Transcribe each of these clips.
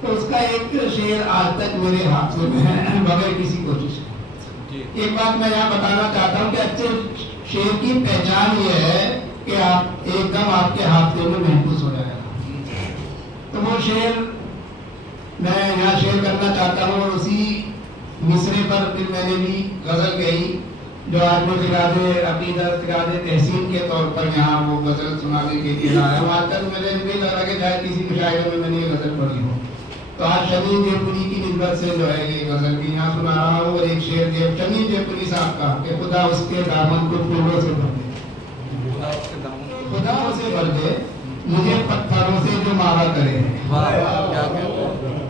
तो उसका एक शेर आज तक मेरे हाथ से बगैर किसी कोशिश। एक बात मैं यहाँ बताना चाहता हूँ कि अच्छे शेर की पहचान ये है कि आप एकदम आपके हाथों में महफूज हो जाएगा। तो वो शेर मैं यहाँ शेयर करना चाहता हूँ और उसी मिसरे पर फिर मैंने भी गजल कही जो आज मुझे अकीदत तहसीन के तौर पर यहाँ वो गजल सुनाने के लिए आया हूँ। आज तक मुझे नहीं लगा कि शायद किसी मुशायरे में मैंने ये गजल पढ़ी हो। तो आज शमीम जयपुरी की निस्बत से जो है ये गजल की यहाँ सुना रहा हूँ। और एक शेर शमीम जयपुरी साहब का कि खुदा उसके दामन को फूलों से भर दे, खुदा उसे भर दे मुझे पत्थरों से जो मारा करे।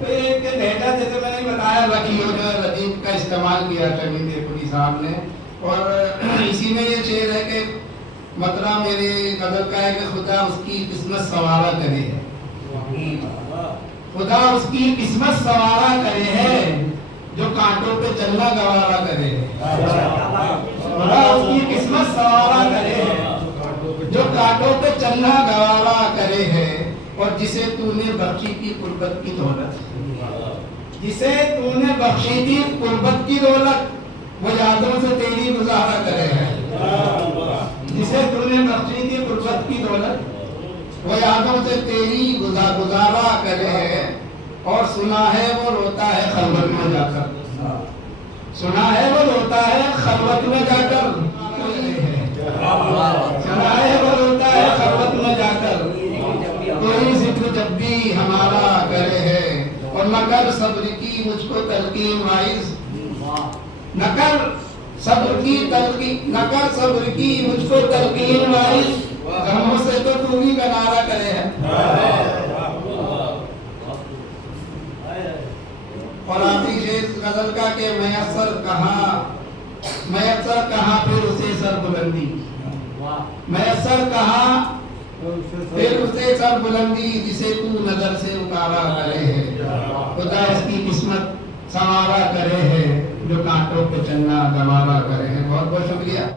तो एक लहजा जैसे मैंने बताया रखियो जो रदीफ का इस्तेमाल किया शमीम जयपुरी साहब ने। और इसी में ये शेर है कि मतलब मेरे गजल का है कि खुदा उसकी किस्मत सवारा करे है, खुदा उसकी किस्मत सवारा करे है जो कांटों पे चलना गवारा करे है। खुदा उसकी किस्मत सवारा करे है जो कांटों पे चलना गवारा करे है। और जिसे तूने बख्शी की कुर्बत की दौलत, जिसे तूने बख्शी की कुर्बत की दौलत वो यादों से तेरी गुजारा करे है। जिसे तूने बख्शी की कुर्बत की दौलत वो यादों से तेरी गुजारा करे है। और सुना है वो रोता है खलवत में जाकर, सुना है वो रोता है खलवत में जाकर, सुना है वो रोता है खलवत में जाकर, कोई जिक्र जब भी हमारा करे है। और मगर सब्र की मुझको तलकीन वाइज, नकर सब्र की तलकीन, नकर सब्र की मुझको तलकीन वाइज, गमों से तो तू ही किनारा करे है। और आखिरी शेर गजल का के मैसर कहाँ फिर उसे सर बुलंदी, मैसर कहाँ फिर उसे सर बुलंदी जिसे तू नजर से उतारा करे है। खुदा इसकी किस्मत संवारा करे है जो कांटों पे चलना गवारा करे है। बहुत बहुत शुक्रिया।